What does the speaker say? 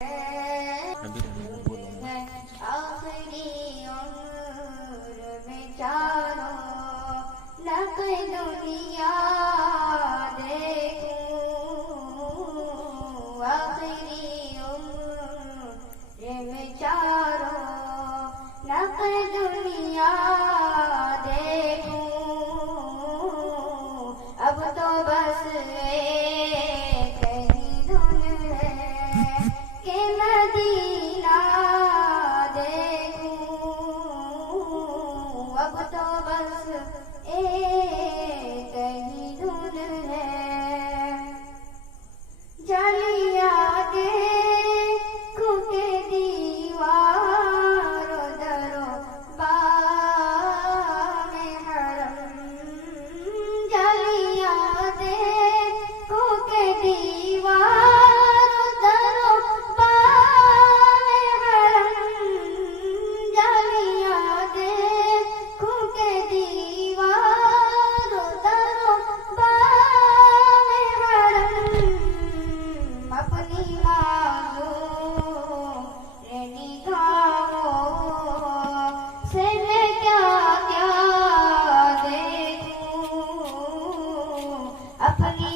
आखिरी उम्र में चारों लक दुनिया देखूं। आखिरी उम्र में चारों लक दुनिया देखूं। अब तो बस एक ही धुन है कि मदीना देखूं। अब तो बस एक ही धुन है। जलिया देखूं के दीवारों दरों बामे हरम। जलिया देखूं के दीवारों दरों बामे हरम। जलिया देखूं के दीवारों दरों बामे हरम। अपनी मांगों रे निगाहों से मैं क्या क्या देखूं। अपनी